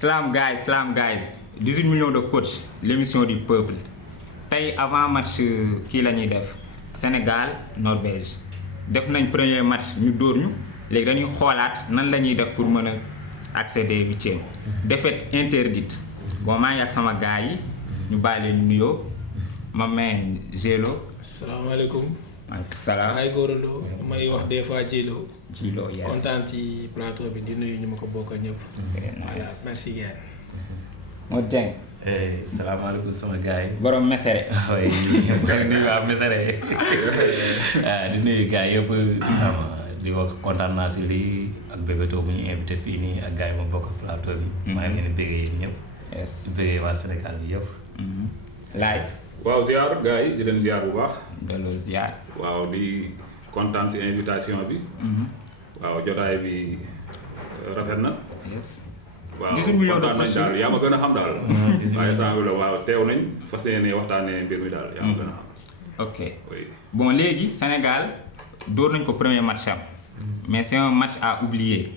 Salam guys 18 millions de coach l'émission du peuple tey avant match kii la ñuy def Sénégal Norvège def nañ premier match ñu dóor ñu léegi dañuy xoolaat nan la ñuy def pour mën a accéder huitième défaite interdite bon maa ngi ak sama gars yi ñu bàyyi leen nuyoo ma meen Gélo. salaamaaleykum. maaleykum salaam. ay góoraloo may wax des fois Gélo. Gélo yes. kontaan ci plateau bi di nuyu ñu ma ko bokkal ñëpp. voilà merci gars. moo Dieng. salaamaaleykum sama gars yi. borom Mesere. oui nuyu waa Mesere di nuyu gars yëpp di wax kontaan naa si lii ak Bébéto bu ñu invité fii nii ak gars yi ma bokk plateau bi. maa ngi leen di bëggee yéen ñëpp. yes di bëggee waa Sénégal bi yëpp. live. waaw ziar gars yi di leen ziar bu baax. delloo ziar. waaw di kontaan si invitation bi. waaw jotaay bi rafet na. yes. waaw 18 millions de kontaan nañ daal yaa ma gën a xam daal. waaye sànq la waaw teew nañ fas yéene waxtaanee mbir mi daal yaa ma gën a xam. ok oui. bon léegi Sénégal dóor nañ ko premier match am mais c'est un match à oublier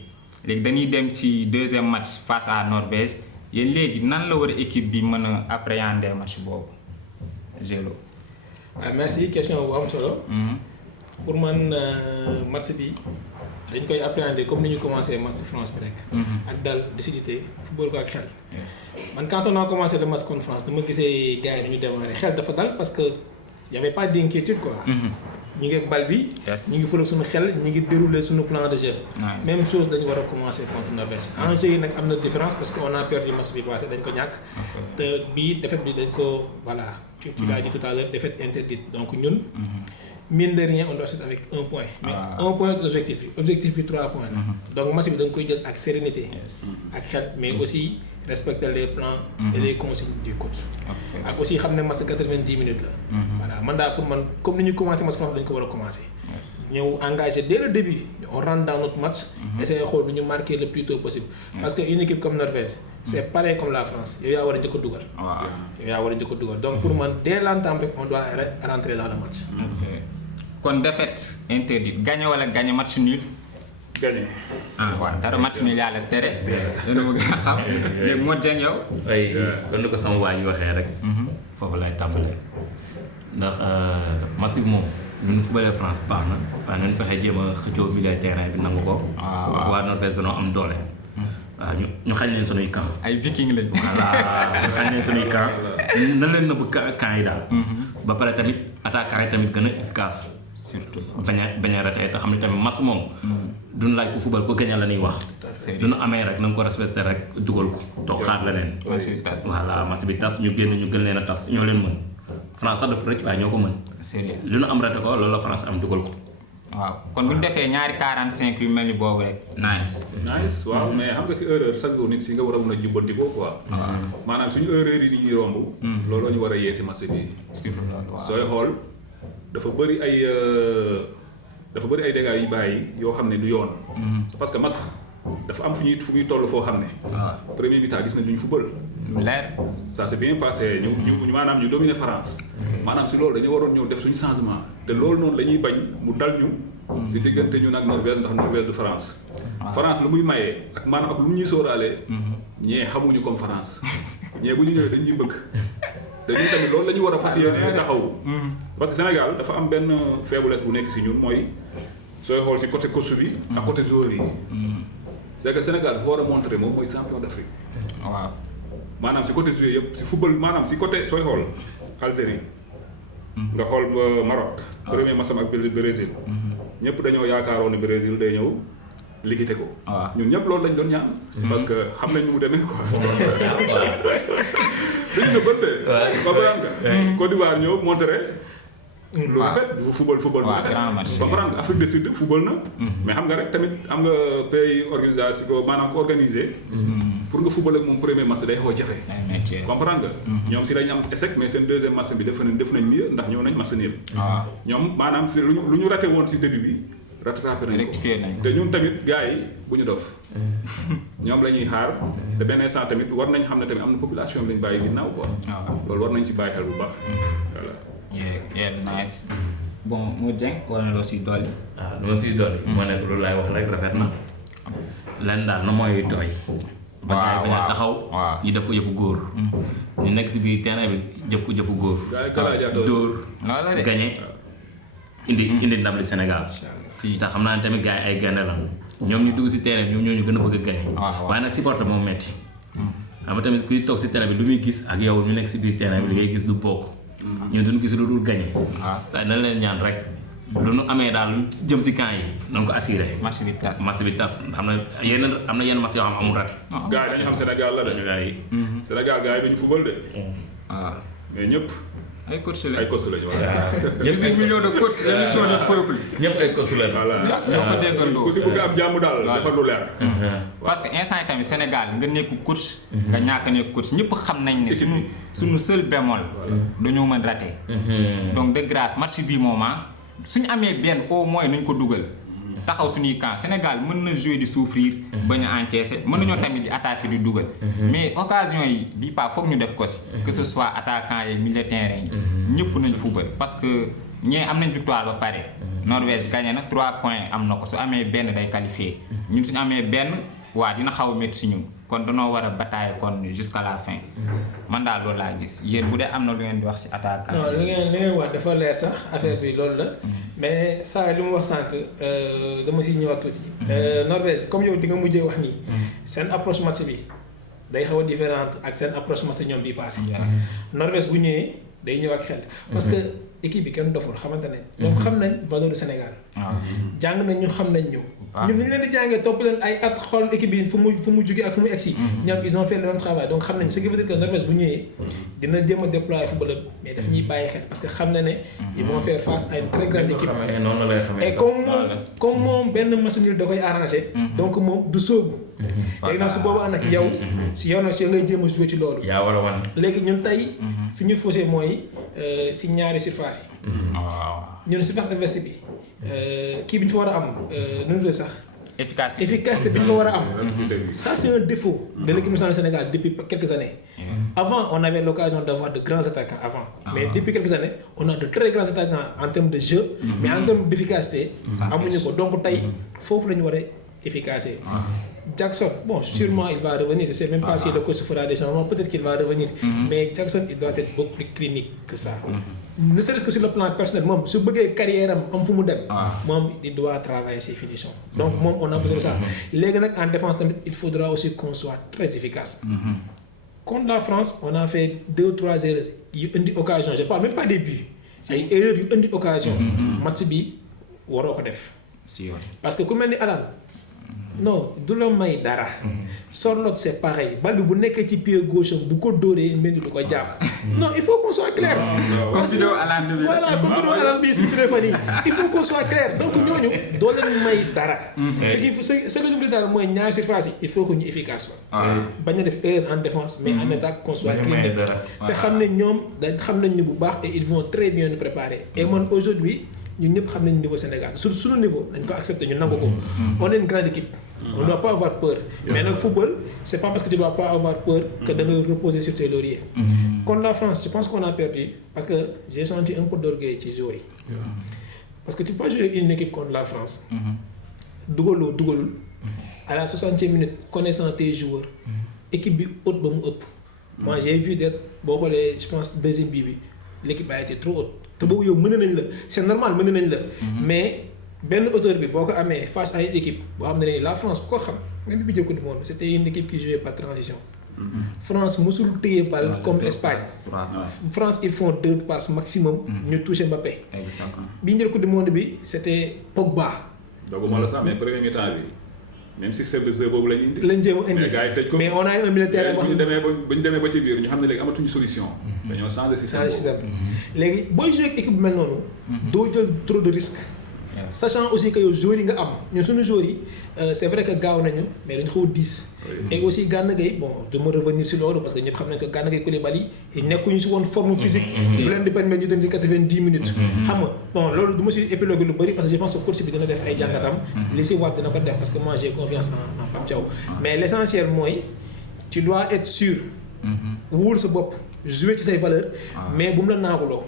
léegi dañuy dem ci deuxième match face à Norvège yéen léegi nan la war a équipe bi mën a appréhender match boobu Gélo. waaw merci question bu am solo. pour man match bi dañ koy appréhender comme ni ñu commencé match France bi rek. ak dal décidé football ko ak xel. man quand on a commencé le match contre France dama gisee gars yi dañu démarrer xel dafa dal parce que y avait pas d'inquiétude quoi. ñu ngi ak bal bi. ñu ngi fële suñu xel ñu ngi dérouler suñu plan de jeu. même chose dañu war a commencer contre Norvège. enjeu yi nag am na différence parce que on a perdu match bi passé dañ ko ñàkk. te bii défaite bi dañ ko voilà. tu l'as dit tout à l'heure défaite interdite donc ñun. mine de rien on doit sortir avec un point. mais un point d'objectif bi objectif bi 3 points la. donc match bi da nga koy jël ak sérénité. ak xel mais aussi respecter les plans. et les consignes du coach. ak aussi xam ne match 90 minutes la. voilà man daal pour man comme ni ñu commencé match France dañ ko war a commencer. ñëw engagé dès le début on rentre dans notre match. essayer xool du ñu marquer le plus tôt possible. parce que une équipe comme Norvège. c'est pareil comme la France yow yaa war a njëkk a dugal. yow yaa war a njëkk a dugal donc pour man dès l'entame rek on doit rentrer dans le match. kon défaite interdite gagné wala gagné match nul. gagné. waaw dara match nul yàlla tere. dana bëgg a xam léegi moo Dieng yow. ay kon ni ko sama waa ji waxee rek. foofu lay tàmbalee ndax match bi moom ñun footballee France baax na waaye nañu fexe jéem a xëccoo milieu terrain bi nangu ko. waaw waa Norvège dañoo am doole. waaw ñu xañ leen sunuy camp. ay viking lañ. voilà ñu xañ leen sunuy camp. nan leen nëbb camp yi daal. ba pare tamit attaquant yi tamit gën a efficace. surtout bañ a raté te xam ne tamit match moom. duñu laaj ko football ko gagné la ñuy wax. duñu amee rek na nga ko respecté rek dugal ko toog xaar leneen. match bi tas voilà match bi tas ñu génn ñu gën leen a tas ñoo leen mën France sax dafa rëcc waaye ñoo ko mën. sérieux li nu am raté ko loolu la France am dugal ko. waaw kon bu ñu defee ñaari 45 yu mel ni boobu rek nice. waaw mais xam nga si erreur chaque jour nit si nga war a mën a jubbanti ko quoi. maanaam suñu erreur yi ñuy romb. looloo ñu war a yee si match bi. surtout loolu waaw sooy xool dafa bëri ay dégâts yu bàyyi yoo xam ne du yoon. parce que match dafa am fu muy toll foo xam ne. premier mi-temps gis nañ duñ football. leer. ça s'est bien passé ñu maanaam ñu dominer France. maanaam si loolu dañu waroon ñëw def suñu changement te loolu noonu la ñuy bañ mu dal ñu. si diggante ñun ak Norvège ndax Norvège du France. France lu muy mayee ak maanaam ak lu mu ñuy sóoraalee. ñee xamuñu comme France ñee bu ñu ñëwee dañuy bëgg. te ñun tamit loolu la ñu war a fas yéene taxaw. parce que Sénégal dafa am benn faiblesse bu nekk si ñun mooy sooy xool si côté coach bi. ak côté joueur yi. c'est que Sénégal dafa war a montrer moom mooy champion d'Afrique. waaw. maanaam si côté joueur yëpp si football maanaam si côté sooy xool Algérie. nga xool Maroc. premier match ak Brésil. ñëpp dañoo yaakaaroon ne Brésil day ñëw liquider ko. ñun ñëpp loolu lañ doon ñaan. parce que xam nañ ñu mu demee quoi. dañu ne bëtte. comprendre nga. Côte d'Ivoire ñëw montré. lu rafet football bu rafet. comprendre nga Afrique du Sud football na. mais xam nga rek tamit am nga pays organisation ko maanaam ko organisé. pour nga football ak moom premier match day xaw a jafe. comprendre nga. ñoom si lañ am échec mais seen deuxième match bi def nañ mieux ndax ñëw nañ match nul. ñoom maanaam si lu ñu raté woon si début bi. rattrapé nañ ko te ñun tamit gars yi bu ñu dof ñoom la ñuy xaar te benn instant tamit war nañ xam ne tamit am na population bi lañ bàyyi ginnaaw quoi. loolu war nañ si bàyyi xel bu baax. voilà. yeah nice. bon mu Dieng wala loo siy dolli. lu ma siy dolli. moo nekk loolu laay wax rek rafet na. lenn daal na mooy doy. ba gars yi bañ a taxaw ñu def ko yëfu góor ñu nekk si biir terrain bi def ko jëfu góor dóor gagné indi ndam li Sénégal te xam naa ne tamit gars yi ay gaynde la ñoom ñu dugg si terrain bi ñoom ñoo ñu gën a bëgg a gagné waaye nag supporter moom metti xam nga tamit kuy toog si terrain bi lu muy gis ak yow ñu nekk si biir terrain bi li ngay gis du bokk ñun duñ gis lu dul gagné waaye dañ leen ñaan rek lu nu amee daal lu jëm si camp yi nañ ko assuré match bi tas am na yenn match yoo xam amul raté gars yi dañu xam Sénégal la de Sénégal gars yi duñu football de mais ñëpp ay coach lañu voilà 18 millions de coach l'émission du peuple ñëpp ay coach lañu voilà ku si bëgg am jàmm daal dafa lu leer parce que instant yi tamit Sénégal nga nekk coach nga ñàkk nekk coach ñëpp xam nañ ne suñu seul bémol dañoo mën raté donc de grâce match bi moment suñu amee benn au moins nañ ko dugal taxaw suñuy camp Sénégal mën na jouer di souffrir bañ a encaisser mën nañoo tamit di attaquer di dugal mais occasion yi bii pas foog ñu def ko si que ce soit attaquant yi milieu terrain yi ñëpp nañ football parce que ñee am nañ victoire ba pare Norvège gagné na 3 points am na ko su amee benn day qualifié ñun suñu amee benn waa dina xaw a métti si ñun kon danoo war a batailler kon jusqu'à la fin man daal loolu laa gis yéen bu dee am na lu ngeen di wax si attaquant non li ngeen wax dafa leer sax affaire bi loolu la mais saa li mu wax sànq dama siy ñëwaat tuuti Norvège comme yow di nga mujjee wax nii seen approche match bi day xaw a différente ak seen approche match ñoom bii passé Norvège bu ñëwee day ñëw ak xel parce que équipe bi kenn doful xamante ne ñoom xam nañ valeur du Sénégal jàng nañ ñu xam nañ ñu ñun ñu leen di jàngee topp leen ay at xool équipe bi fu mu jugee ak fu mu egsi ñoom ils ont fait le même travail donc xam nañ ce qui veut dire que Norvège bu ñëwee dina jéem a déployer football mais daf ñuy bàyyi xel parce que xam na ne ils vont faire face à une très grande équipe et comme moom benn match nul da koy arrangé donc moom du sóobu léegi nag su boobaa nag yow si yow nag si ngay jéem a jouer ci loolu yaa war a wan léegi ñun tey fi ñu faussé mooy si ñaari surface yi ñun surface adverse bi kii bi ñu fa war a am nu ñu sax efficacité bi ñu fa war a am ça c'est un défaut de l'équipe nationale du Sénégal depuis quelques années avant on avait l'occasion d'avoir de grands attaquants avant mais depuis quelques années on a de très grands attaquants en termes de jeu mais en termes d'efficacité amuñu ko donc tey foofu la ñu war a efficacité Jackson, bon, sûrement il va revenir. Je ne sais même pas si le coach fera des changements. Peut-être qu'il va revenir. Mais Jackson, il doit être beaucoup plus clinique que ça. Ne serait-ce que sur le plan personnel. Moi, si je veux une carrière, il doit travailler ses finitions. Donc, moi, on a besoin de ça. Les gars, en défense, il faudra aussi qu'on soit très efficace. Contre la France, on a fait 2 ou 3 erreurs. Il y a une occasion. Je ne parle même pas des buts. Il y a erreur, il y a une occasion. Mathibi, waro ko def. Parce que comme on dit Alan, non, du la may dara. Sorlotte c'est pareil. Bal bi bu nekkee ci pied gauche bu ko dóoree mel ni du ko jàpp. Non, il faut qu'on soit clair. Parce que voilà, comme vidéo Alan bi expliqué fa nii. Il faut qu'on soit clair. Donc ñooñu doo leen may dara. Ce que je veux dire mooy ñaari surface yi il faut que ñu efficace fa. bañ a def erreur en défense mais en attaque qu'on soit clinique. te xam ne ñoom dañ xam nañ ñu bu baax et ils vont très bien nous préparer. Et man aujourd'hui ñun ñëpp xam nañ niveau Sénégal sur suñu niveau dañ ko accepter ñu nangu ko. On est une grande équipe. On ne doit pas avoir peur. Mais le football, c'est pas parce que tu ne dois pas avoir peur que de nous reposer sur tes lauriers. Contre la France, je pense qu'on a perdu parce que j'ai senti un peu d'orgueil chez Zori. Parce que tu peux jouer une équipe contre la France. Dougolo, à la 60e minute, connaissant tes joueurs, équipe bi haute ba mu ëpp. Moi j'ai vu d'être, je pense, deuxième bibi, l'équipe a été trop haute. Te boobu yow mën nañ la, c'est normal mën nañ la. Mais benn auteur bi boo ko amee face à une équipe boo xam ne la France bu ko xam nga bi jël Coupe du monde c'était une équipe qui jouait par transition. France musul téye bal comme Espagne. France ils font 2 passes maximum. ñu touché Mbappé. bi ñu jël Coupe du monde bi c'était Pogba. doguma la sax mais premier mi-temps bi même système de jeu boobu la ñu indi. lañ jéem a indi mais on a un militaire bu ñu demee ba ci biir ñu xam ne léegi amatuñu solution. dañoo changer système boobu. léegi booy joué ak équipe bu mel noonu. doo jël trop de risques. Sachant aussi que yow joueurs yi nga am ñun suñu joueurs yi c'est vrai que gaaw nañu mais dañu xaw a diis. et aussi Gana Gueye bon de me revenir sur loolu parce que ñëpp xam nañ que Gana Gueye Coulibaly nekkuñu si woon forme physique. bu leen di permettre ñu dem di 90 minutes. xam nga bon loolu du ma si épilogue lu bëri parce que je pense que coach bi dina def ay jàngatam. li si war dina ko def parce que moi j'ai confiance en Pape Thiaw. mais l'essentiel mooy tu dois être sûr. wóor sa bopp jouer ci say valeurs. mais bu mu la naaguloo.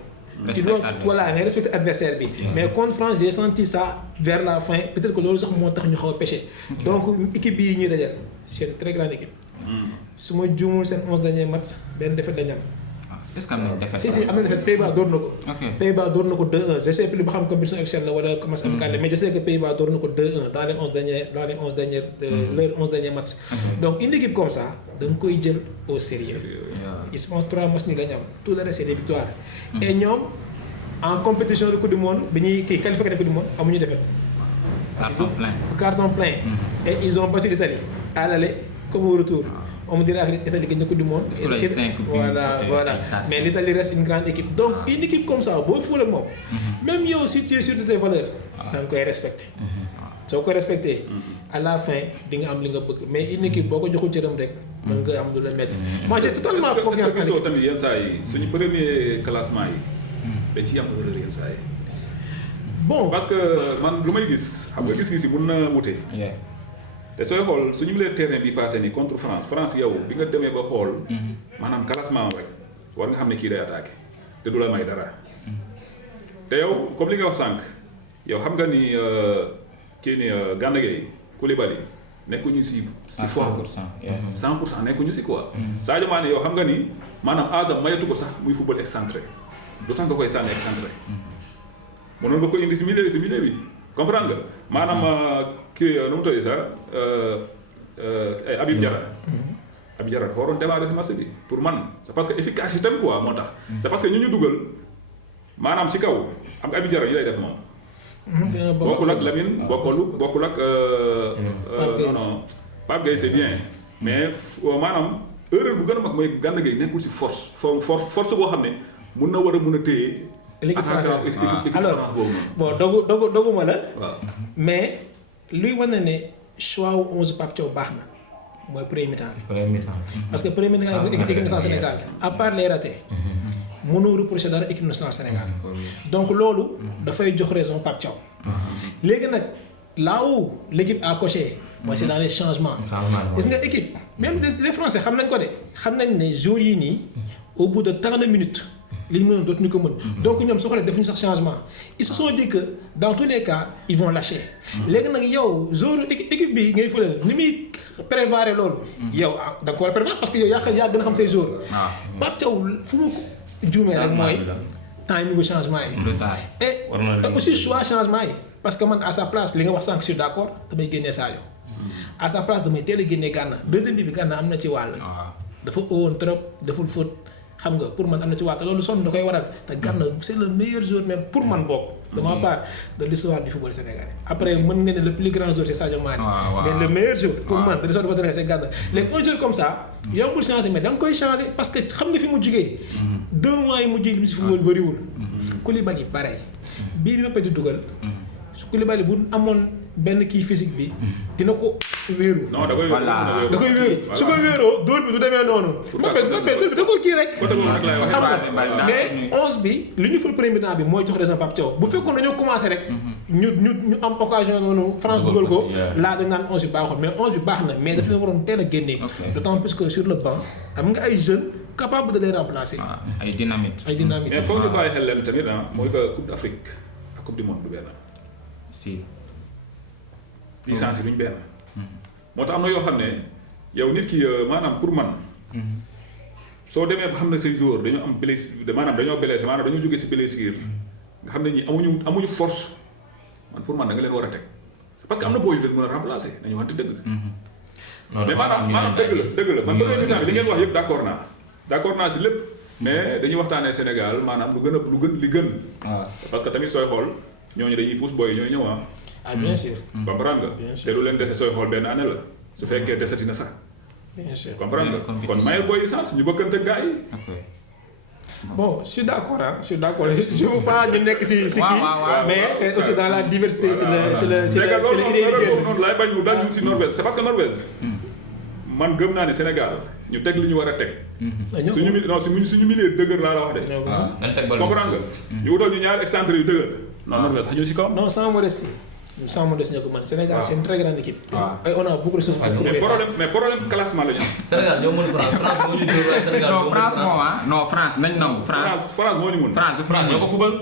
Tu dois voilà nga respecter adversaire bi. Mais contre France j'ai senti ça vers la fin peut-être que loolu sax moo tax ñu xaw a pêché. Donc équipe bii ñuy dajal c'est une très grande équipe. su ma juumul seen 11 derniers matchs benn défaite lañ am. est-ce que am nañ défaite. si am na défaite Pays-Bas door na ko. ok Pays-Bas door na ko 2-1 je sais plus ba xam compétition officielle la wala match amical la mais je sais que Pays-Bas door na ko 2-1 dans les 11 derniers leurs 11 derniers matchs. donc une équipe comme ça da nga koy jël au sérieux. ils se pensent 3 matchs nii la ñu am tout le reste c'est des victoires. et ñoom en compétition de coupe du monde bi ñuy kii qualifié de coupe du monde amuñu défaite. carton plein. Et ils ont battu l'Italie à l'aller comme au retour. On me dira que l'Italie gagne le Coupe du Monde. Voilà. Mais l'Italie reste une grande équipe. Donc, une équipe comme ça, beau fou le monde. Même si tu es sûr de tes valeurs, tu dois respecter. Tu dois respecter. À la fin, tu vas avoir ce que mais une équipe, beaucoup de gens qui ont le mettre. Moi, j'ai totalement confiance en l'équipe. C'est le premier classement. Mais si y a un erreur, ça y bon parce que man lu may gis xam nga gis-gis yi mën na wute. te sooy xool suñu milieu terrain bi passé ni contre France yow bi nga demee ba xool. maanaam classement rek war nga xam ne kii day attaqué te du la may dara. te yow comme li nga wax sànq yow xam nga ni kii ni Gana Gueye Koulibaly nekkuñu si fort 100% nekkuñu si quoi. Sadio Mané yow xam nga ni maanaam aadam mayatu ko sax muy football excentré du tax nga koy sànni excentré. mënoon nga ko indi si milieu bi comprendre nga maanaam kii nu mu tëddee sax Habib Diarra. Habib Diarra dafa waroon démarrer si match bi pour man c'est parce que efficacité am quoi moo tax. c'est parce que ñu dugal maanaam si kaw am nga Habib Diarra yi lay def moom. bokkul ak Lamine bokkul ak. non Pape Gueye c'est bien. mais maanaam erreur bu gën a mag mooy Gana Gueye nekkul si force boo xam ne mun na war a mun a téye. l'équipe française alors bon doguma la. mais luy wane ne choix wu 11 Pape Thiaw baax na mooy premier mi-temps. parce que premier mi-temps équipe nationale Sénégal à part les ratés. mënoo reprocher dara équipe nationale Sénégal. donc loolu dafay jox raison Pape Thiaw. léegi nag là où l'équipe a coché. mooy c'est dans les changements. gis nga équipe même les Français xam nañ ko de xam nañ ne jours yii nii au bout de tant de minutes. li ñu mënoon dootuñu ko mën. donc ñoom soo xoolee defuñu sax changement. ils se sont dit que dans tous les cas ils vont lâcher. léegi nag yow zone équipe bi ngay fëleel ni muy prévoir loolu. yow da nga ko war a prévoir parce que yow yaa gën a xam say jours. Pape Thiaw fu mu ko juumee rek mooy timing bu changement yi. et aussi choix changement yi. parce que man à sa place li nga wax sànq je suis d'accord damay génnee Sadio. à sa place damay teel a génnee Gana deuxième bi Gana am na ci wàll. dafa óowoon trop deful faute. xam nga pour man am na ci waat loolu sonn da koy waral te Gana c'est le meilleur joueur même pour man bokk de ma part de l'histoire du football sénégalais après mën nga ne le plus grand joueur c'est Sadio Mané mais le meilleur joueur pour man de l'histoire du football sénégalais c'est Gana léegi un joueur comme ça yombul changer mais da nga koy changer parce que xam nga fi mu jugee 2 mois yi mu jugee li mu si football bëriwul Koulibaly pareil bii bi ma di dugal Koulibaly bu amoon benn kii physique bi dina ko wéeru. non da koy wéeru su ko wéeroo dóor bi du demee noonu. dóor bi da koy kii rek. xam nga mais 11 bi li ñu ful premier temps bi mooy jox raison Pape Thiaw bu fekkoon dañoo commencé rek. ñu am occasion noonu France dugal ko. laa dañ naan 11 bi baaxoon mais 11 bi baax na mais daf leen waroon teel a génnee. d'autant plus que sur le banc am nga ay jeunes capables de les remplacer. ay dynamite. mais foog ñu bàyyi xel leen tamit mooy que Coupe d'Afrique ak Coupe du Monde du benn. si. licence yi duñ benn. moo tax am na yoo xam ne yow nit ki maanaam pour man. soo demee ba xam ne say joueurs dañoo am blessure maanaam dañoo blessé maanaam dañoo jógee si blessure nga xam ne ñi amuñu force man pour man da nga leen war a teg parce que am na booy yu leen mën a remplacer dañu waxante dëgg. mais maanaam dëgg la man premier mi-temps bi li ngeen wax yëpp d'accord naa si lépp mais dañuy waxtaanee Sénégal maanaam li gën. parce que tamit sooy xool ñooñu dañuy pousse booy ñooy ñëw ah bien sûr. comprendre nga. te du leen dese sooy xool benn année la su fekkee desati na sax. bien sûr comprendre nga kon mayel booy licence ñu bëggante gars yi. bon je suis d'accord je veux pas ñu nekk si kii. mais c'est aussi dans la diversité c'est le idée noonu laay bañ mu daal ñu si Norvège c'est parce que Norvège. man gëm naa ne Sénégal ñu teg li ñu war a teg. suñu milieu dëgër laa la wax de. comprendre nga. ñu wutal ñu ñaari excentré yu dëgër. non Norvège xajul si kaw. non sans modestie ñoo ko mën Sénégal c'est une très grande équipe. et on a beaucoup de choses pour progresser. mais problème classement la ñu am. Sénégal ñoo mën France moo ñu déglu waaye Sénégal non France moom non France nañ nangu. France moo ñu mën. France ñoo ko fubal.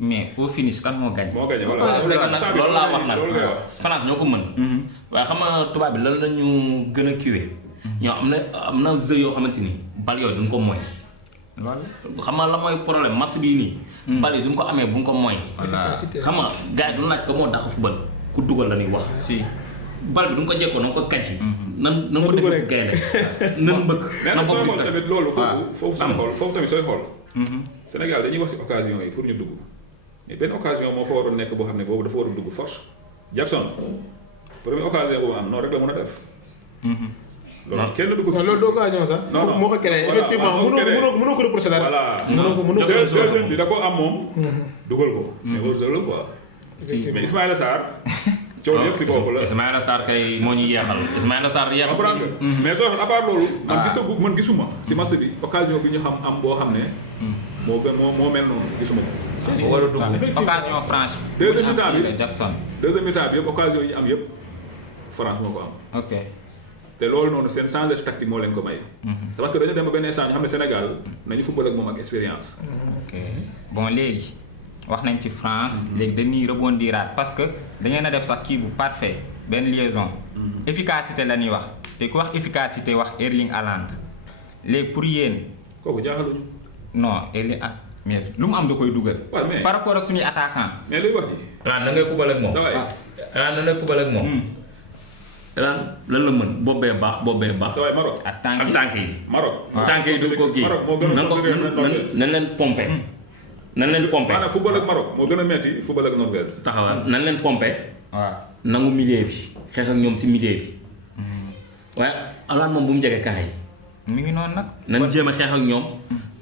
mais au finish kan moo gagné. moo gagné voilà nag loolu laa wax nag France ñoo ko mën. waaye xam nga tubaab bi lan la ñu gën a kiwee. ñoo am na jeu yoo xamante ni bal yooyu duñ ko mooy. loolu xam nga la mooy problème match bii nii. bal yi duñ ko amee buñ ko mooy. xam nga gars yi duñ laaj ko moo dàq football ku dugal la ñuy wax. si bal bi duñ ko jekkoo na nga ko kàcc. nan ko defee gaynde nan mbëkk. na sooy xool tamit loolu foofu tamit sooy xool. Sénégal dañuy wax si occasion yi pour ñu dugg mais benn occasion moo fa waroon nekk boo xam ne boobu dafa war a dugg force Jackson première occasion boobu am noonu rek la mën a def. loolu kenn du ko. loolu d'occasion sax. non moo ko créé effectivement mënoo ko reproché dara. voilà mënoo ko deuxième bi da ko am moom. dugal ko. mais au jeu la quoi. mais Ismaïla Sarr. coow yëpp si kooku la Ismaïla Sarr kay moo ñu yeexal Ismaïla Sarr yeexal. comprendre nga mais soo xam à part loolu. man gisuma si match bi occasion bi ñu xam am boo xam ne. moo gën moo mel noonu gisuma ko. si war a dugg occasion franche. deuxième mi-temps bi Jackson. deuxième mi-temps bi yëpp occasion yi am yëpp France moo ko am. ok te loolu noonu seen changé tactique moo leen ko may. c'est parce que dañoo dem ba benn instant ñu xam ne Sénégal nañu football ak moom ak expérience. ok bon léegi wax nañ ci France. léegi dañuy rebondiraat parce que dañu na def sax kii bu parfait benn liaison. efficacité la ñuy wax te ku wax efficacité wax Erling Haaland léegi pour yéen. kooku jaaxaluñu. non Erling mais lu mu am da koy dugal. mais par rapport ak suñuy attaquant. mais luy wax ji. na ngay football ak moom. na ngay football ak moom. lan la mën boobee baax. sa waay Maroc ak tànk yi Maroc. tànk yi du ko kii. Maroc moo gën a nan leen pompé. nan leen pompé maanaam football ak Maroc moo gën a metti football ak Norvège. taxawal nan leen pompé. waaw nangu milieu bi xeex ak ñoom si milieu bi. waaye Haaland moom bu mu jege kaay. mi ngi noonu nag. nan jéem a xeex ak ñoom.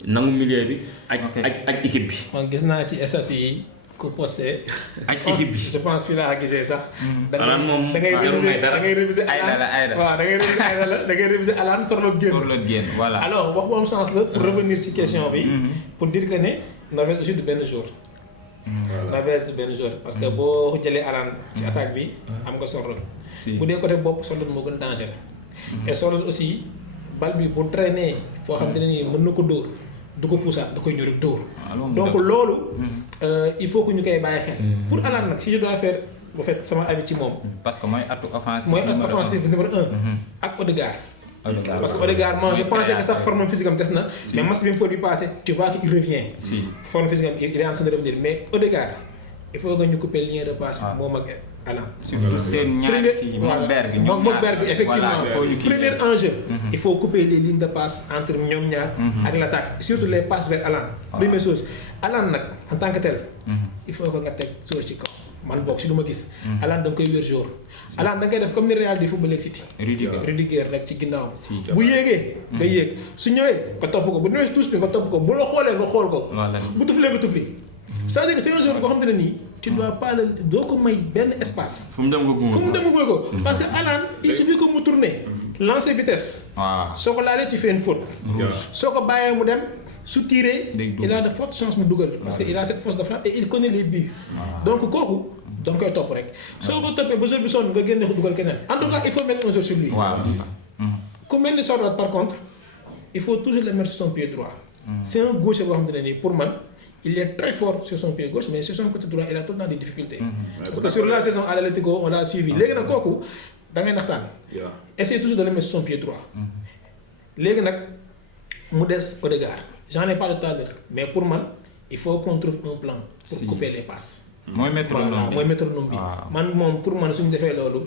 nangu milieu bi. ak équipe bi. man gis naa ci statut yi ku posté. ak équipe bi je pense fii laa gisee sax. da ngay réviser Aïda waaw da ngay réviser Haaland sorloot génn. voilà. alors wax bu am sens la pour revenir si question bi. pour dire que ne Norvège aussi du benn jour. Norvège du benn jour parce que boo jëlee Haaland ci attaque bi am nga sorloot. bu dee côté bopp sorloot moo gën danger. et sorloot aussi bal bi bu traîner foo xam te ne nii mën na ko dóor. du ko puusaat da koy ñëw rek dóor. donc loolu. il faut que ñu koy bàyyi xel. pour Haaland nag si je dois faire bu fait sama avis ci moom. parce que mooy atu offensif. mooy atu offensif numéro 1. ak Odegaard. parce que Odegaard moi je pensais que sax forme physique am des na. mais match bi mu fa bi passé tu vois qu'il revient. forme physique am il est en train de revenir mais Odegaard il faut que ñu couper lien de passe. moom ak Haaland. surtout seen ñaari kii moom Berg effectivement premier enjeu. il faut couper les lignes de passe entre ñoom ñaar. ak l'attaque surtout les passes vers Haaland. première chose Haaland nag en tant que tel. il faut que nga teg chose ci kaw man bokk si lu ma gis. Haaland da nga koy wér jour. Haaland da nga koy def comme ni Real di football ak City. Rudiger rek ci ginnaaw. bu yéegee. nga yéeg su ñëwee nga topp ko bu ñëwee si touche bi nga topp ko bu la xoolee nga xool ko. bu tuflee nga tufli. c'est-à-dire que c'est un joueur boo xamante ne nii tu dois pas le doo ko may benn espace. fu mu dem nga gunge ko parce que Haaland il suffit que mu tourner lancer vitesse. soo ko laalee tu fais une faute. soo ko bàyyee mu dem su tiré. il a de fortes chances mu dugal. parce que il a cette force de frappe et il connaît les buts. donc kooku da nga koy topp rek. soo ko toppee ba jour bi sonn nga génne ko dugal keneen en tout cas il faut mettre un jour sur lui. ku mel ni Sorloth par contre il faut toujours le mettre sur son pied droit. c'est un gaucher boo xamante ne nii pour man. il est très fort sur son pied gauche mais sur son côté droit il a tout le temps des difficultés. parce que sur la saison à l'Atlético on l'a suivi léegi nag kooku da ngay naxtaan. essayer toujours de le mettre sur son pied droit. léegi nag mu des Odegaard j'en ai parlé tout à l'heure mais pour man il faut qu'on trouve un plan pour couper les passes. mooy métronome bi mooy métronome bi. man moom pour man suñu defee loolu.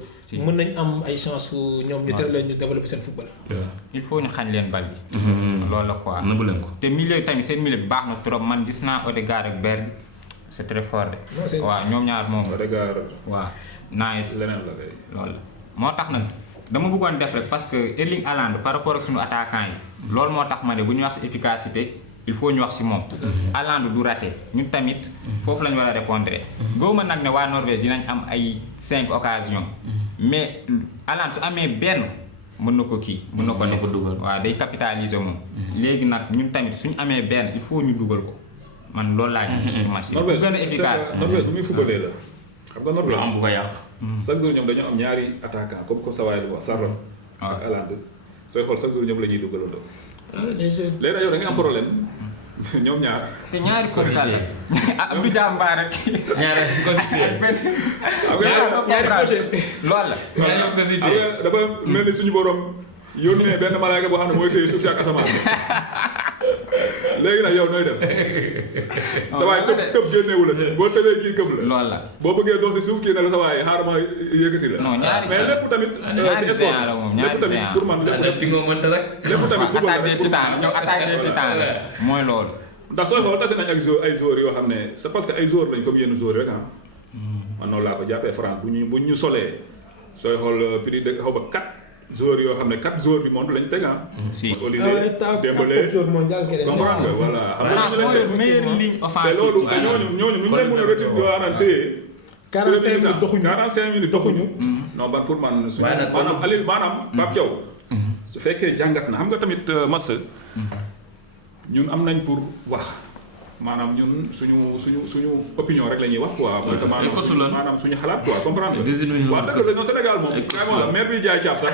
mën nañ am ay chance fu ñoom ñu tere leen ñu développer seen football. il faut ñu xañ leen bal bi. loolu la quoi nëbbu leen ko. te milieu tamit seen milieu bi baax na trop man gis naa Odegaard ak Berg c'est très fort de. waaw ñoom ñaar moom. Odegaard. waaw nice. leneen la kay. loolu la moo tax nag dama bëggoon def rek parce que Erling Haaland par rapport ak suñu attaquant yi. loolu moo tax ma ne bu ñu wax ci efficacité. il faut ñu wax ci moom. Haaland du raté ñun tamit. foofu la ñu war a répondre. góob nag ne waa Norvège dinañ am ay 5 occasions. mais Haaland su amee benn mën na ko kii. mën na ko dugal waaw day capitaliser moom. léegi nag ñun tamit suñu amee benn il faut ñu dugal ko man loolu laa gis. ci match bi gën a efficace. Norvège bu muy footballee la. xam nga Norvège am bu ko yàq. chaque jour ñoom dañoo am ñaari attaquant comme sa waay lu wax Sarr ak Haaland sooy xool chaque jour ñoom la ñuy dugalandoo. léegi nag yow da ngay am problème ñoom ñaar. te ñaari Costa la Abdou Diamba rek. ñaari Costa ñaari projet loolu la. ñaari Costa dafa mel ni suñu borom yónnee benn malaaka boo xam ne mooy téye suuf si ak asamaan léegi nag yow nooy def sa waay tëb génneewu la si boo tëbee kii këf la loolu la boo bëggee dox si suuf kii ne la sa waay xaaral ma yëkkati la non ñaari mais lépp tamit si sport lépp tamit pour man lépp tamit football attaque des titans ñoom attaque des titans la mooy loolu ndax sooy xool tase nañ ak ay joueurs yoo xam ne c'est parce que ay joueurs lañ comme yenn joueurs rek man noonu laa ko jàppee France bu ñu solee sooy xool prix de xaw ba 4 joueurs yoo xam ne 4 joueurs du monde lañ teg si Olysée Dembélé comprendre nga voilà France mooy meilleure ligne te offensive loolu ñooñu ñu ngi leen mën a retenir yoo xam ne téye 45 minutes doxuñu non ban pour man suñu maanaam Aliou maanaam Pape Thiaw su fekkee jàngat na xam nga tamit Massa ñun am nañ pour wax maanaam ñun suñu opinion rek la ñuy wax quoi. maanaam suñu xalaat quoi comprendre nga. waaw dëgg la ñoom Sénégal moom. la maire bi jaay caaf sax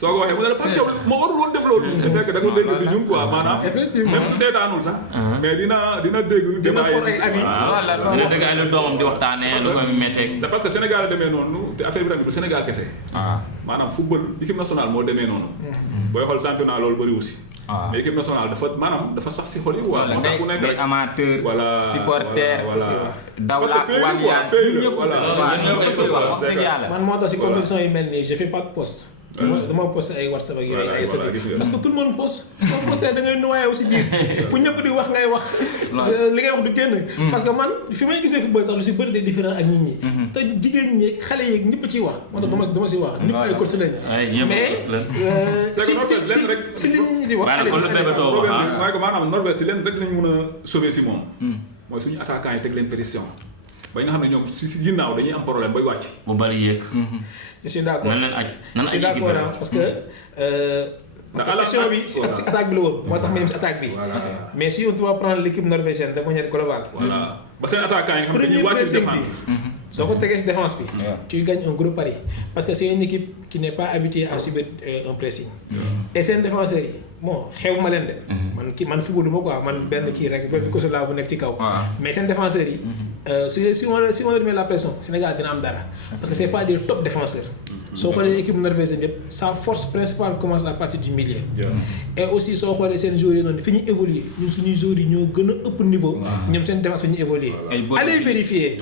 soo ko waxee mu ne la Pape Thiaw moo warul woon def loolu. te fekk da ko dégg si ñun quoi maanaam. effectivement même su seetaanul sax. mais dina dégg. dina for ay avis. dina dégg ay lu doomam di waxtaanee lu ko méttee. c'est parce que Sénégal demee noonu te affaire bi tamit du Sénégal kese. maanaam football équipe nationale moo demee noonu. booy xool championnat loolu bëri aussi. mais équipe nationale dafa sax si xol yi waa moo tax ku nekk rek amateur voilà supporter daw la wàll yaa man moo tax si compétition yi mel nii je fais pas de poste dama posté ay WhatsApp ak yooyu ay parce que tout le monde poste soo posté da ngay noyé aussi biir bu ñëpp di wax ngay wax li ngay wax du génn parce que man fi may gisee football sax lu si bëri day différent ak nit ñi te jigéen ñi xale yeeg ñëpp ciy wax moo tax dama si wax ñëpp ay coach lañ mais si li ñi di wax mooy ko maanaam Norvège si leen rek lañ mën a sauver si moom mooy suñu attaquant yi teg leen pression ba nga xam ne ñoom si ginnaaw dañuy am problème bay wàcc bu bari yéeg je suis d'accord je suis d'accord parce que question bi si attaque bi la woon moo tax ma yem si attaque bi mais si on doit prendre l'équipe norvégienne de manière globale voilà ba seen attaquant yi nga xam ne dañuy wàcc défense soo ko tegee si défense bi tu gagnes un gros pari parce que c'est une équipe qui n'est pas habituée à subir un pressing et seen défenseurs yi bon xew ma leen de man football du ma quoi man benn kii rek benn koso laa bu nekk ci kaw mais seen défenseurs yi si on leur met la pression Sénégal dina am dara parce que c'est pas des top défenseurs soo xoolee équipe norvégienne yëpp sa force principale commence à partir du milieu et aussi soo xoolee seen joueurs yi noonu fi ñuy évoluer ñun suñuy joueurs yi ñoo gën a ëpp niveau ñoom seen défense fi ñuy évoluer allez vérifier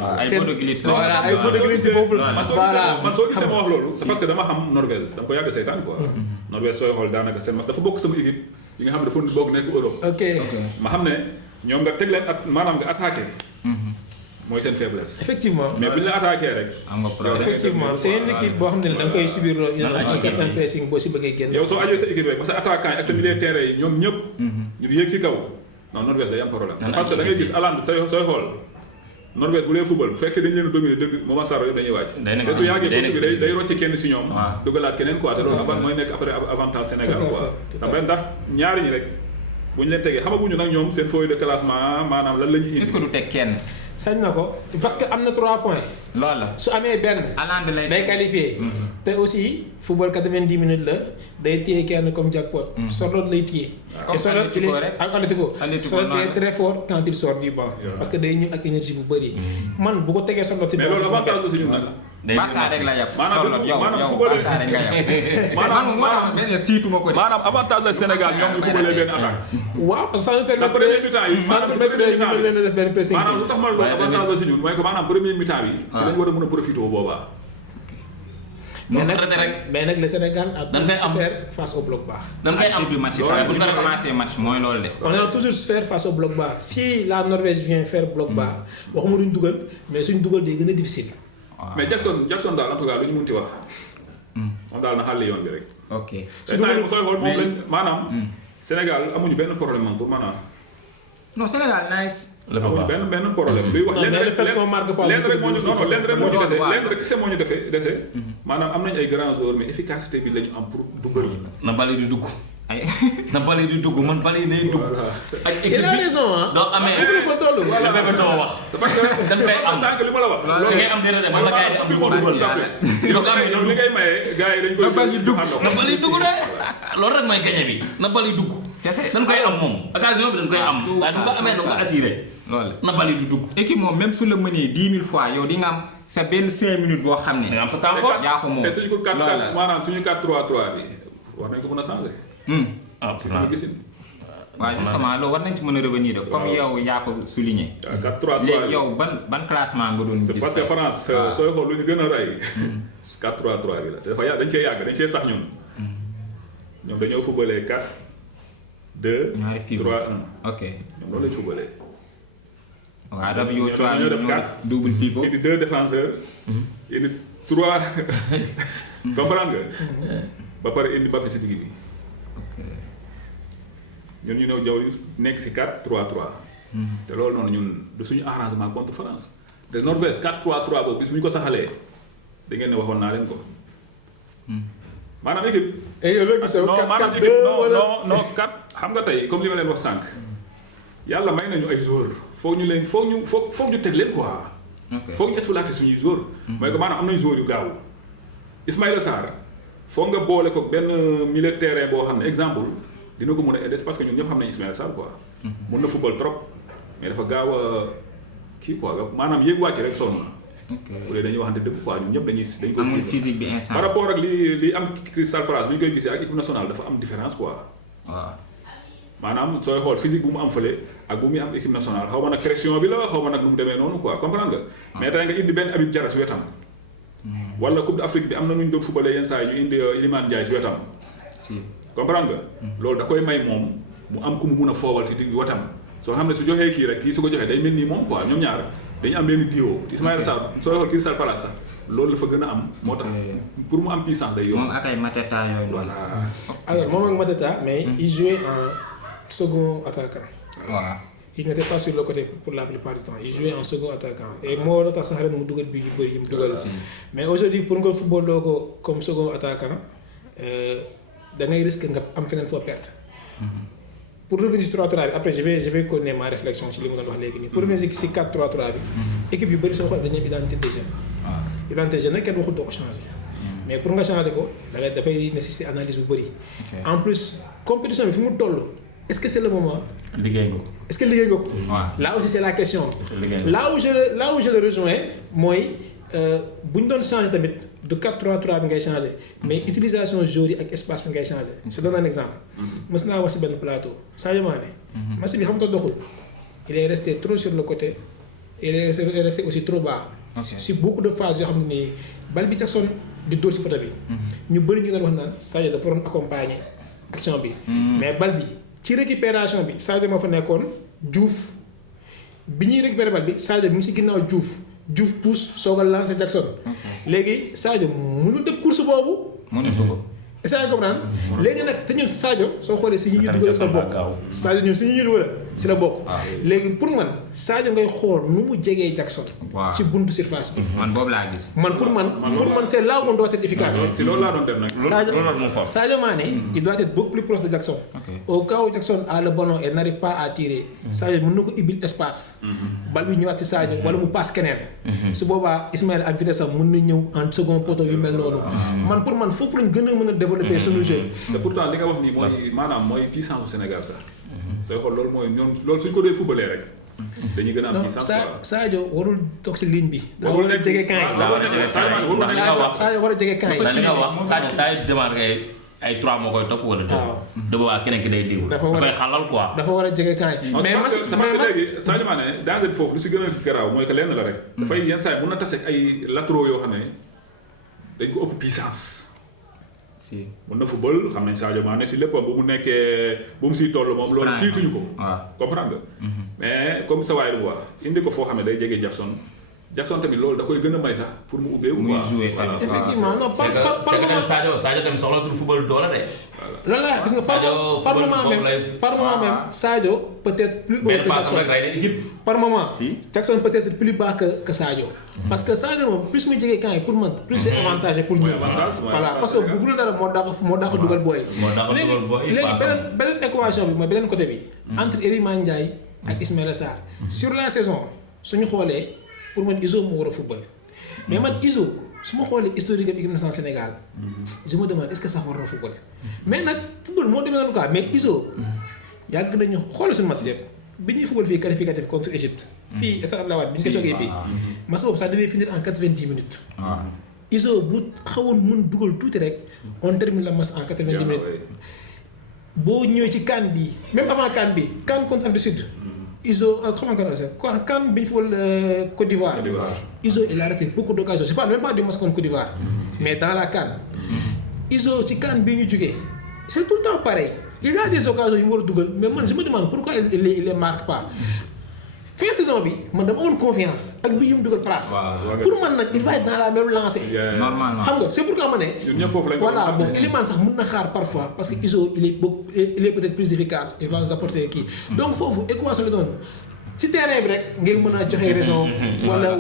voilà ay Bodø/Glimt si foofu la voilà man soo gisee ma wax loolu c'est parce que dama xam Norvège dama ko yàgg seetaan quoi Norvège sooy xool daanaka seen match dafa bokk sama équipe yi nga xam ne dafa bokk nekk Europe ok ma xam ne ñoom nga teg leen at maanaam nga attaqué mooy seen faiblesse. effectivement mais bu ñu la attaqué rek. am nga problème effectivement c'est une équipe boo xam ne da nga koy subir un certain pressing boo si bëggee génn. yow soo ajee sa équipe rek parce que attaquant yi ak sa milieu terrain yi ñoom ñëpp. ñu yéeg si kaw non Norvège day am problème. c'est parce que da ngay gis Haaland sooy xool Norvège bu dee football bu fekkee dañu leen a dominer dëgg moment Sarr yëpp dañuy wàcc. te su yàggee aussi day rocci kenn si ñoom. dugalaat keneen quoi te loolu mooy nekk après avantage Sénégal quoi. ndax ñaari ñi rek bu ñu leen tegee xamaguñu nag ñoom seen feuille de classement maanaam lan la ñuy indi. est-ce que du teg kenn. sañ na ko parce que am na 3 points. loolu la su amee benn. day qualifié. te aussi football 90 minutes la day téye kenn comme jackpot. Sorloth lay téye. comme Atlético rek Atlético Sorloth est très fort quand il sort du banc. parce que day ñëw ak énergie bu bëri. man bu ko tegee Sorloth si mais loolu avantage la si ñun nag. Barça rek la yàpp Sorloth yow Barça rek nga yàpp. maanaam avantage la Sénégal ñoom ñu footballee benn attaque. waaw parce que ça nous permet premier mi-temps yi maanaam leen def benn pressing. maanaam lu tax man loolu avantage la si ñun mooy que maanaam premier mi-temps bi. si lañ war a mën a profité boobaa. mais nag le Sénégal a toujours souffert face au bloc bas. dañ koy am début match bu ñu ko commencé match mooy loolu de. on a toujours souffert face au bloc bas si la Norvège vient faire bloc bas waxuma duñ dugal mais suñ dugal day gën a difficile. mais Jackson daal en tout cas lu ñu munti wax. moom daal na xàll yoon bi rek. ok su sooy xool moom lañ maanaam. Sénégal amuñu benn problème moom pour maanaam. non Sénégal nice. amuñu benn problème. luy wax lenn rek moo ñu dese moo ñu dese. maanaam am nañu ay grands joueurs mais efficacité bi la ñu am pour du bëri. na bali di dugg. na bali di dugg man bali nay dugg. ak équipe bi il a raison ah. doo amee fa toll. la bébé too wax. c'est parce que dañ fay am sànq li ma la wax. loolu ngay am di rete man la gars yi di am dugg li ngay maye gars yi dañ koy. na bali dugg de loolu rek mooy gañe bi na bali dugg. kese dañ koy am moom occasion bi dañ koy am. waaye du ko amee du ko assuré. loolu na bali di dugg. équipe moom même su la mënee 10 000 fois yow di nga am sa benn 5 minutes boo xam ne. nga am sa temps fort yaa ko moom te suñu ko 4-4 maanaam suñu 4-3-3 bi. war nañ ko mën a changer. si sama gisin. waaw justement loolu war nañ ci mën a revenir de comme yow yaa ko souligné. 4-3-3 léegi yow ban classement nga doon gis. c'est parce que France sooy xool lu ñu gën a rey. 4-3-3 bi la te dafa dañ cee yàgg dañ cee sax ñun. ñoom dañoo footballé 4-2-3-1. ok ñoom loolu lañ footballé. waaw Rabiot ñoo def 4 double pivot. indi 2 défenseurs. indi 3 comprendre nga. ba pare indi Mbappé si digg bi. ñun ñu ñëw jaww nekk si 4-3-3. te loolu noonu ñun du suñu arrangement contre France. te Norvège 4-3-3 boobu bis bu ñu ko saxalee da ngeen ne waxoon naa leen ko. maanaam équipe. et yow loo gisee 4-4-2 wala non 4 xam nga tey comme li ma leen wax sànq. yàlla may nañu ay joueurs foog ñu leen foog ñu teg leen quoi. foog ñu exploiter suñuy joueurs. mooy que maanaam am nañu joueurs yu gaaw. Ismaïla Sarr foog nga boole ko benn milieu de terrain boo xam ne exemple. dina ko mën a aider parce que ñun ñëpp xam nañu Ismaïla Sarr quoi. mun na football trop mais dafa gaaw a kii quoi maanaam yéeg wàcc rek sonn na. bu dee dañuy waxante dëgg quoi ñun ñëpp dañ ko amul physique bi instant par rapport ak li am Crystal Palace bi ñu koy gisee ak équipe nationale dafa am différence quoi. waaw maanaam sooy xool physique bu mu am fële ak bu muy am équipe nationale xaw ma nag pression bi la xaw ma nag nu mu demee noonu quoi comprendre nga. mais tey nga indi benn Habib Diarra si wetam. wala Coupe d'Afrique bi am na nu ñu doon footballee yenn saa yi ñu indi Iliman Ndiaye si wetam. comprendre nga. loolu da koy may moom mu am ku mu mun a foowal si digg watam soo xam ne su joxee kii rek kii su ko joxee day mel nii moom quoi ñoom ñaar dañu am benn duo Ismaïla Sarr sooy xool Crystal Palace sax loolu la fa gën a am. moo tax pour mu am puissance day yomb. moom ak ay Mateta yooyu. voilà. alors moom ak Mateta mais il jouait en second attaquant. waaw. il n'était pas sur le côté pour la plupart du temps il jouait en second attaquant et moo la tax sax ren mu dugal bi yu bëri yu mu dugal. mais aujourd'hui pour nga football doo ko comme second attaquant. da ngay risque nga am feneen foo perte. pour revenir si 3-3 bi après je vais continuer ma réflexion si li mu doon wax léegi nii. pour revenir si 4-3-3 bi. équipe yu bëri soo xoolee dañuy am identité de jeu. waaw identité de jeu nag kenn waxul doo ko changer. mais pour nga changer ko dafay nécessiter analyse bu bëri. en plus compétition bi fi mu toll est-ce que c'est le moment. liggéey nga ko. est-ce que liggéey nga ko. waaw là aussi c'est la question. là où je le rejoins mooy bu ñu doon changer tamit. du 4-3-3 bi ngay changer mais utilisation joueurs yi ak espace bi ngay changer. je donne un exemple. mës naa wax si benn plateau Sadio Mané. match bi xam nga doxul. il est resté trop sur le côté. il est resté aussi trop bas. si beaucoup de phases yoo xam ne nii bal bi Jackson di dóor si côté bi. ñu bëri ñu doon wax naan Sadio dafa doon accompagner action bi. mais bal bi ci récupération bi Sadio moo fa nekkoon Diouf bi ñuy récupérer bal bi Sadio mi ngi si ginnaaw Diouf pousse soog a lancer Jackson. léegi Sadio mënul def course boobu. mënul ko. est-ce que comprendre léegi nag te ñun Sadio soo xoolee si ñi ñu dugal la bokk. Sadio ñun si ñi ñu dugal si la bokk. léegi pour man Sadio ngay xool nu mu jegee Jackson. ci buntu surface bi. man boobu laa gis. man pour man c'est là où on doit être efficace. si loolu laa doon dem nag. Sadio Mané il doit être beaucoup plus proche de Jackson. au cas où Jackson a le ballon et n'arrive pas à tirer. Sadio mën na ko ibbil espace. bal bi ñëwaat ci Sadio wala mu passe keneen. su boobaa Ismaël ak vitesse am mën na ñëw en second poteau yu mel noonu. man pour man foofu lañ gën a mën a développer suñu jeu. te pourtant li nga wax nii mooy maanaam mooy puissance bu Sénégal sax. sooy xool loolu mooy ñoom loolu suñ ko dee footballee rek. dañuy gën a am puissance quoi. Sadio warul toog si ligne bi. daa war a jege camp yi. Sadio war a jege camp yi. li nga wax Sadio saa yu démarré ay 3 moo koy topp wala 2. de boobaa keneen ki day libre. dafa war a koy xalal quoi. dafa war a jege camp yi. mais mais léegi Sadio Mané danger bi foofu lu si gën a garaaw mooy que lenn la rek. dafay yenn saa yi mun na tase ay latéraux yoo xam ne dañ ko ëpp puissance. si mun na football xam nañ Sadio Mané si léppam bu mu nekkee bu mu siy toll moom loolu tiituñu ko. waaw comprendre nga. mais comme sa waay lu wax indi ko foo xam ne day jege Jackson tamit loolu da koy gën a may sax pour mu ubbeeku. muy jouer effectivement non c'est que Sadio tamit soxlatul football doole de. loolu la gis nga par moment même Sadio peut-être plus haut que Jackson par moment Jackson peut-être plus bas que Sadio. parce que Sadio moom plus muy jege camp yi pour man plus c'est avantagé pour ñu. voilà parce que bu dul dara moo daa ko dugal booy. léegi beneen équation bi mooy beneen côté bi. entre Iliman Ndiaye ak Ismaïla Sarr. sur la saison suñu xoolee pour man Iso moo war a football mais man Iso su ma xoolee historique am équipe nationale Sénégal je me demande est-ce que sax war na football mais nag football moo demee noonu quoi mais Iso yàgg nañu xoolal suñu match yëpp bi ñuy football fii qualificatif contre Égypte. fii Stade Abdoulaye Wade bi ñu ko soogee bii. match boobu ça devait finir en 90 minutes. Iso bu xawoon mën dugal tuuti rek on termine le match en 90 minutes boo ñëwee ci CAN bi même avant CAN bi CAN contre Afrique du Sud Iso comment on dit ça CAN bi ñu football Côte d'Ivoire Iso il a raté beaucoup d'occasions je parle même pas du match contre Côte d'Ivoire mais dans la CAN Iso ci CAN bi ñu jógee c'est tout le temps pareil il y a des occasions yu mu war a dugal mais man je me demande pourquoi il les marque pas fin saison bi man dama amoon confiance ak bi yu mu dugal place pour man nag il va être dans la même lancée normalement xam nga c'est pourquoi ma ne voilà bon Iliman sax mën na xaar parfois parce que Iso il est peut-être plus efficace il va nous apporter kii donc foofu équation la doon ci terrain bi rek ngir mën a joxe raison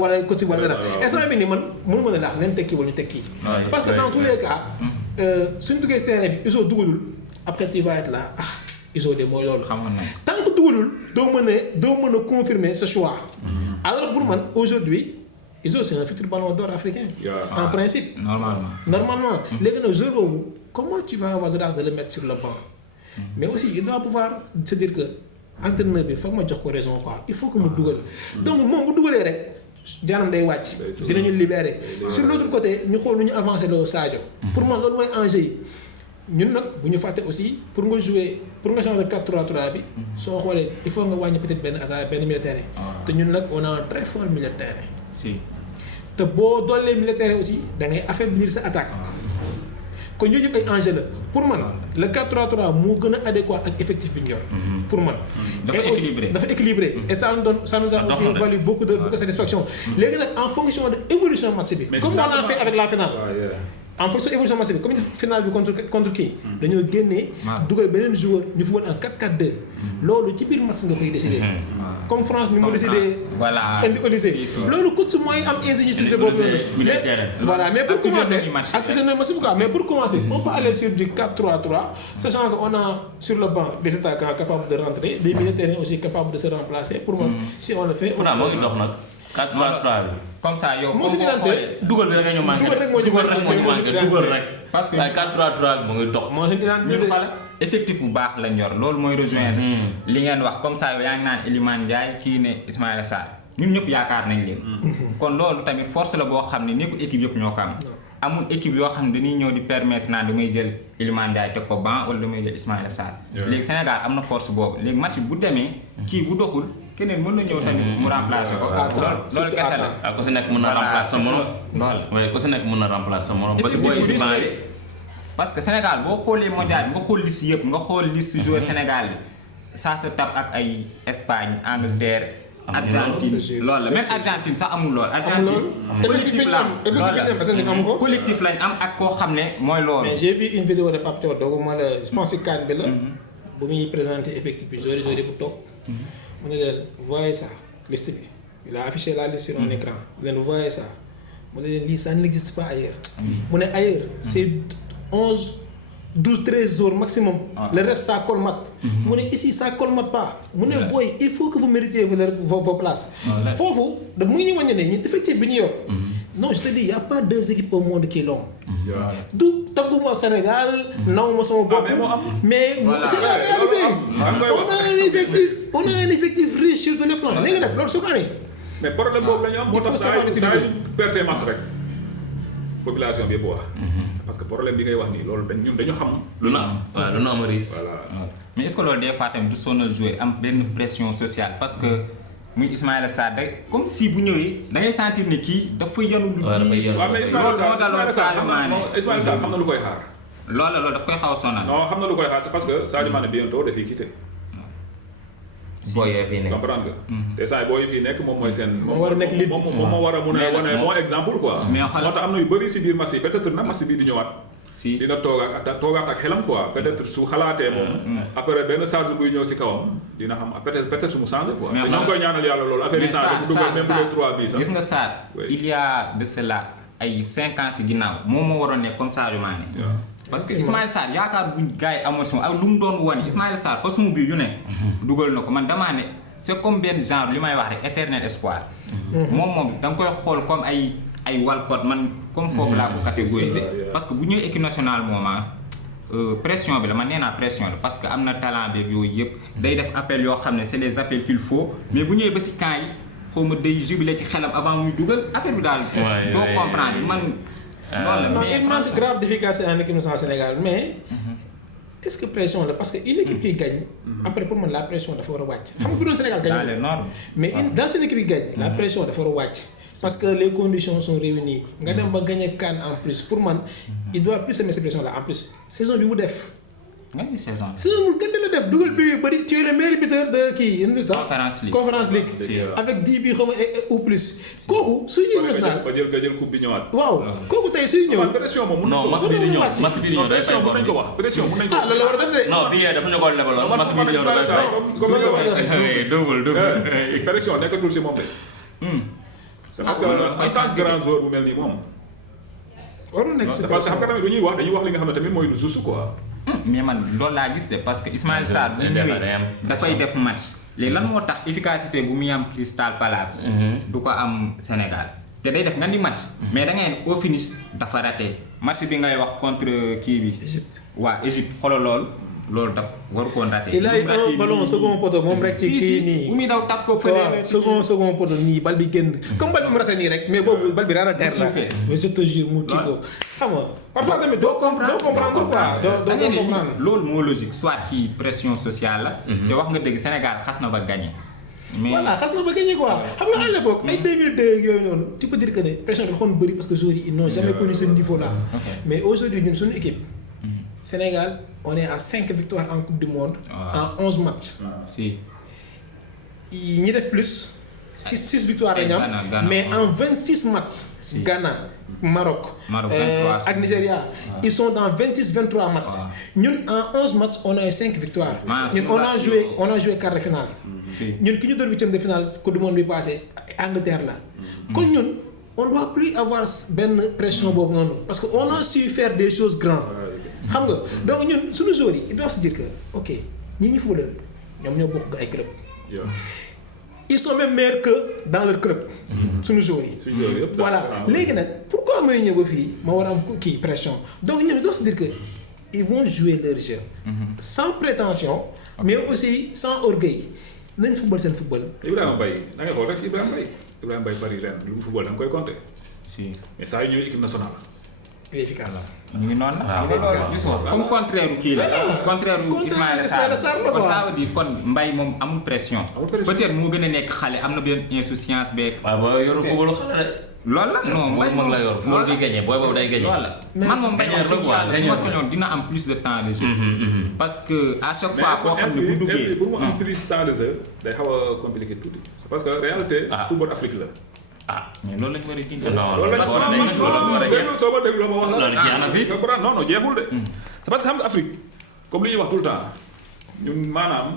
wala coach wala dara instant bi nii man mënu mën a laax nañ tekki wala ñu tekki parce que dans tous les cas suñ duggee ci terrain bi Iso dugalul après tu vas être là Iso de mooy loolu tant que dugalul doo mën a confirmer ce choix alors pour man aujourd'hui Iso c'est un futur ballon d'or africain en principe normalement léegi nag joueur boobu comment tu vas avoir l'audace de le mettre sur le banc mais aussi il doit pouvoir se dire que entraîneur bi foog ma jox ko raison quoi il faut que mu dugal donc moom bu dugalee rek jaanam day wàcc dinañu libérer sur l'autre côté ñu xool nu ñu avancer loo Sadio pour man loolu mooy enjeu yi ñun nag bu ñu fàtte aussi pour nga jouer pour nga changer 4-3-3 bi soo xoolee il faut nga wàññi peut-être benn milieu de terrain te ñun nag on a un très fort milieu de terrain te boo doolee milieu de terrain aussi da ngay affaiblir sa attaque kon yooyu yëpp ay enjeu la pour man le 4-3-3 moo gën a adéquat ak effectif bi ñu yor pour man dafa équilibré et ça nous a aussi valu beaucoup de satisfaction léegi nag en fonction de évolution match bi comme on a fait avec la finale en fonction évolution match bi comme finale bi contre kii dañoo génnee dugal beneen joueur ñu football en 4-4-2 loolu ci biir match nga koy décider comme France ni mu décidé indi Olysée loolu coach mooy am ingéniosité boobu noonu voilà mais pour commencer ak fusionner match bi quoi mais pour commencer on peut aller sur du 4-3-3 sachant que on a sur le banc des attaquants capables de rentrer des milieux de terrain aussi capables de se remplacer pour moi si on le fait moo ngi dox nag 4-3-3 bi comme ça yow moo si dinante dugal bi rek ñu manqué dugal rek parce que 4-3-3 bi mu ngi dox moo si dinante ñu xala effectif bu baax lañ yor loolu mooy rejoindre li ngeen wax comme ça yow yaa ngi naan Iliman Ndiaye kii ne Ismaïla Sarr ñun ñëpp yaakaar nañ leen kon loolu tamit force la boo xam ne nekkul équipe yëpp ñoo ko am amul équipe yoo xam ne dañuy ñëw di permettre naan damay jël Iliman Ndiaye teg ko banc wala damay jël Ismaïla Sarr léegi Sénégal am na force boobu léegi match bu demee kii bu doxul keneen mën na ñëw tamit mu remplacer ko loolu kese la ku si nekk mën na remplacer sa morom loolu ku si nekk mën na remplacer sa morom parce que booy si banc bi parce que Sénégal boo xoolee mondial bi nga xool liste yëpp nga xool liste joueur Sénégal bi ça se tape ak ay Espagne Angleterre Argentine loolu la même Argentine sax amul lool Argentine collectif lañ am ak koo xam ne mooy loolu mais j'ai vu une vidéo de Pape Thiaw doogu ma la je pense que CAN bi la bu muy présenter effectif bi joueur yi bu toog mu ne leen voyez ça liste bi il a affiché la liste sur un écran mu ne leen voyez ça mu ne leen lii ça n'existe pas ailleurs mu ne ailleurs c'est 12-13 jours maximum le reste ça colmate mu ne ici ça colmate pas mu ne booy il faut que vous méritiez vos places foofu da mu ngi ñu wàññi ne ñun effectif bi ñu yor non je te dis il y a pas deux équipes au monde qui l'ont du tagguma Sénégal nawuma sama bopp mais c'est la réalité on a un effectif riche sur tous les plans léegi nag loolu su ko amee mais problème boobu la ñu am moo tax saa yu perte match rek population bi yëpp wax parce que problème bi ngay wax nii loolu ñun dañu xam lu na am waaw lu na am risque mais est-ce que loolu des fois tamit du sonal joueur am benn pression sociale parce que muy Ismaïla Sarr day comme si bu ñëwee da ngay sentir ne kii dafa yanu lu diis waaw mais Ismaïla Sarr xam na lu koy xaar loolu daf koy xaw a sonal non xam na lu koy xaar c'est parce que Sadio Mané bientôt dafay quitter booy yooyu fii nekk comprendre nga te saa booy fii nekk moom mooy seen moo war a nekk lépp moom moo war a mun a wane bon exemple quoi moo tax am na yu bëri si biir match yi peut-être nag match bi di ñëwaat dina toogaat ak xelam quoi peut-être su xalaatee moom après benn charge buy ñëw si kawam dina xam peut-être mu changé quoi te ñoo ngi koy ñaanal yàlla loolu affaire yi changé bu dugal même bu dee 3 bi sax gis nga Sarr il y a de cela ay 5 ans si ginnaaw moom moo waroon nekk comme Sadio Mané parce que Ismaïla Sarr yaakaar buñ gars yi amoon sama ak lu mu doon wane Ismaïla Sarr fa suma biir yu ne dugal na ko man damaa ne c'est comme benn genre li may wax rek éternel espoir moom da nga koy xool comme ay Walcott man comme foofu laa ko catégoriser parce que bu ñëwee équipe nationale moment pression bi la man nee naa pression la parce que am na talent beeg yooyu yëpp day def appel yoo xam ne c'est les appels qu'il faut mais bu ñëwee ba si camp yi xaw ma day jubilé ci xelam avant muy dugal affaire bi daal doo comprendre man non il manque grave d'efficacité en équipe nationale Sénégal mais est-ce que pression la parce que une équipe qui gagne après pour man la pression dafa war a wàcc xam nga bu doon Sénégal gagne dans les normes mais dans une équipe qui gagne la pression dafa war a wàcc parce que les conditions sont réunies nga dem ba gagner CAN en plus pour man il doit plus se mettre cette pression là en plus saison bi mu def nga ni saison saison bu gën la def dugal bi bari tu es le meilleur buteur de kii yéen bi sax Conférence League avec 10 bi xam ou plus kooku suy ñëw national ba jël coupe bi ñëwaat waaw kooku tey suy ñëw pression moom non match bi di ñëw match bi di ñëw day fay mën nañ ko wax pression mën nañ ko loolu la war a def de non bi yee dafa ñu ko lebaloon match bi di ñëw day fay double pression nekkatul si moom de parce que en tant que grand joueur bu mel nii moom warul nekk si parce que xam nga tamit dañuy wax li nga xam ne tamit mooy lu juste quoi mais man loolu laa gis de parce que Ismaïla Sarr bu ñëwee dafay def match léegi lan moo tax efficacité bu muy am Crystal Palace du ko am Sénégal te day def nga di match mais da ngay au finish dafa raté match bi ngay wax contre kii bi waa Égypte xoolal loolu daf waru koon raté il a eu un ballon second poteau moom rek ci kii nii bu muy daw taf ko fële second poteau nii bal bi génn comme bal bi mu raté nii rek mais boobu bal bi raara der la mais je te jure mu kii ko xam nga parfois tamit doo comprendre quoi doo comprendre loolu moo logique soit kii pression sociale la te wax nga dëgg Sénégal xas na ba gagné mais voilà xas na ba gagné quoi xam nga à l'époque ay 2002 yooyu noonu tu peux dire que ne pression dafa xoon bëri parce que joueurs yi ils n'ont jamais connu ce niveau là mais aujourd'hui ñun suñu équipe Sénégal on est à 5 victoires en Coupe du Monde en 11 matchs si ñi def plus 6 victoires la ñu am mais en 26 matchs Ghana Maroc ak Nigeria ils sont dans 26-23 matchs ñun en 11 matchs on a eu 5 victoires ñun on a joué quart de finale ñun ki ñu doon huitième de finale Coupe du Monde bi passé Angleterre la kon ñun on doit plus avoir benn pression boobu noonu parce que on a su faire des choses grandes xam nga donc ñun suñu joueurs yi il doit se dire que ok ñi football ñoom ñoo bokk ay club ils sont même meilleurs que dans leur club suñu joueurs yi voilà léegi nag pourquoi may ñëw ba fii ma war a am kii pression donc ñoom il doit se dire que ils vont jouer leur jeu sans prétention mais aussi sans orgueil nañ football seen football. Ibrahima Mbaye da ngay xool rek si Ibrahima Mbaye bari ren lu mu football da nga koy compter si mais saa yu ñëw équipe nationale il est efficace. ñu ngi noonu la comme contraire kii la contraire Ismaïla Sarr kon ça veut dire kon Mbaye moom amul pression peut-être moo gën a nekk xale am na benn insouciance beeg waaw boo yoru football xale loolu la non Mbaye mag la yor football di gagné booy boobu day gagné loolu la man moom Mbaye moom dina am plus de temps de jeu parce que à chaque fois koo xam ne bu duggee pour mu am plus de temps de jeu day xaw a compliqué tuuti c'est parce que réalité football Afrique la mais loolu lañ war a dindi. loolu soo ma dégloo ma wax la. loolu jeex na fi. non jeexul de. c'est parce que xam nga Afrique comme li ñuy wax tout le temps ñun maanaam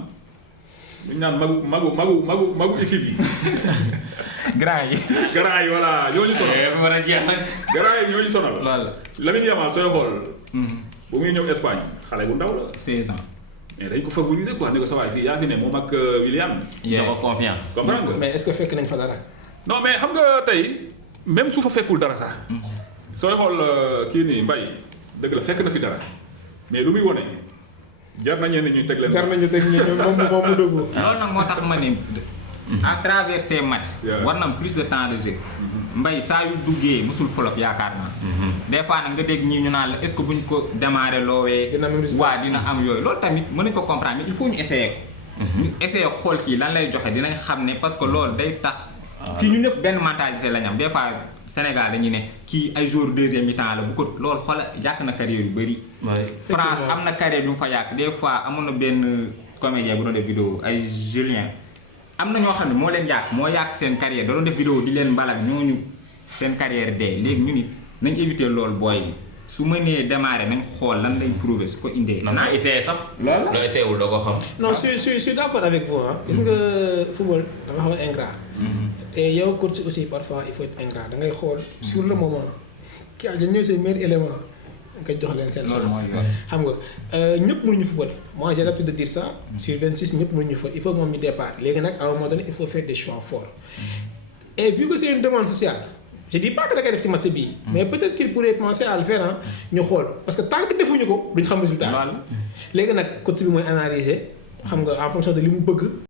ñu naan magu équipe yi. grand yi voilà ñoo ñu sonal. war a jeex nag. grand yi ñoo ñu sonal. loolu la Lamine Yamal sooy xool. bu muy ñëw Espagne xale bu ndaw la. 16 ans. mais dañ ko favoriser quoi ne ko sa waay fii yaa fi ne moom ak William. jox ko confiance. comprendre nga. mais est-ce que fekk nañ fa dara. non mais xam nga tey même su fa fekkul dara sax sooy xool kii nii Mbaye dëgg la fekk na fi dara mais lu muy wone jar na ñenn ñuy teg leen. jar nañu teg ñi moom mu dëggu. loolu nag moo tax ma ne à travers ces matchs. war na am plus de temps de jeu. Mbaye saa yu duggee musul flop yaakaar naa. des fois nag nga dégg ñii ñu naan la est-ce que buñ ko démarrer loowee. dina am yooyu loolu tamit mën nañ ko comprendre mais il faut ñu essayer ko. ñu essayer xool kii lan lay joxe dinañ xam ne parce que loolu day tax. fii ñu ñëpp benn mentalité lañ am des fois Sénégal dañuy ne kii ay joueurs deuxième mi-temps la bu ko loolu xoola yàq na carrière yu bëri. France am na carrière yu mu fa yàq des fois amoon na benn comédien bu doon def vidéo ay Julien am na ñoo xam ne moo leen yàq moo yàq seen carrière da doon def vidéo di leen mbalak ñooñu seen carrière dee léegi ñu nit nañ éviter loolu booy bi su mënee démarrer nañ xool lan lay prouver su ko indee. naa essayé sax. loolu la essayé wul doo ko xam. non je suis d'accord avec vous ah. gis nga football dama xam ne ingrat. et yow coach aussi parfois il faut être ingrat da ngay xool sur le moment kii ak ñooy seen meilleurs éléments nga jox leen seen chance. xam nga ñëpp mënuñu football moi j'ai l'habitude de dire ça. sur 26 ñëpp mënuñu football il faut que moom ñu départ léegi nag à un moment donné il faut faire des choix forts. et vu que c'est une demande sociale. je dis pas que da ngay def ci match bii. mais peut-être qu'il pourrait penser à le faire ñu xool parce que tant que defuñu ko duñ xam résultat. léegi nag coach bi mooy analyser xam nga en fonction de li mu bëgg.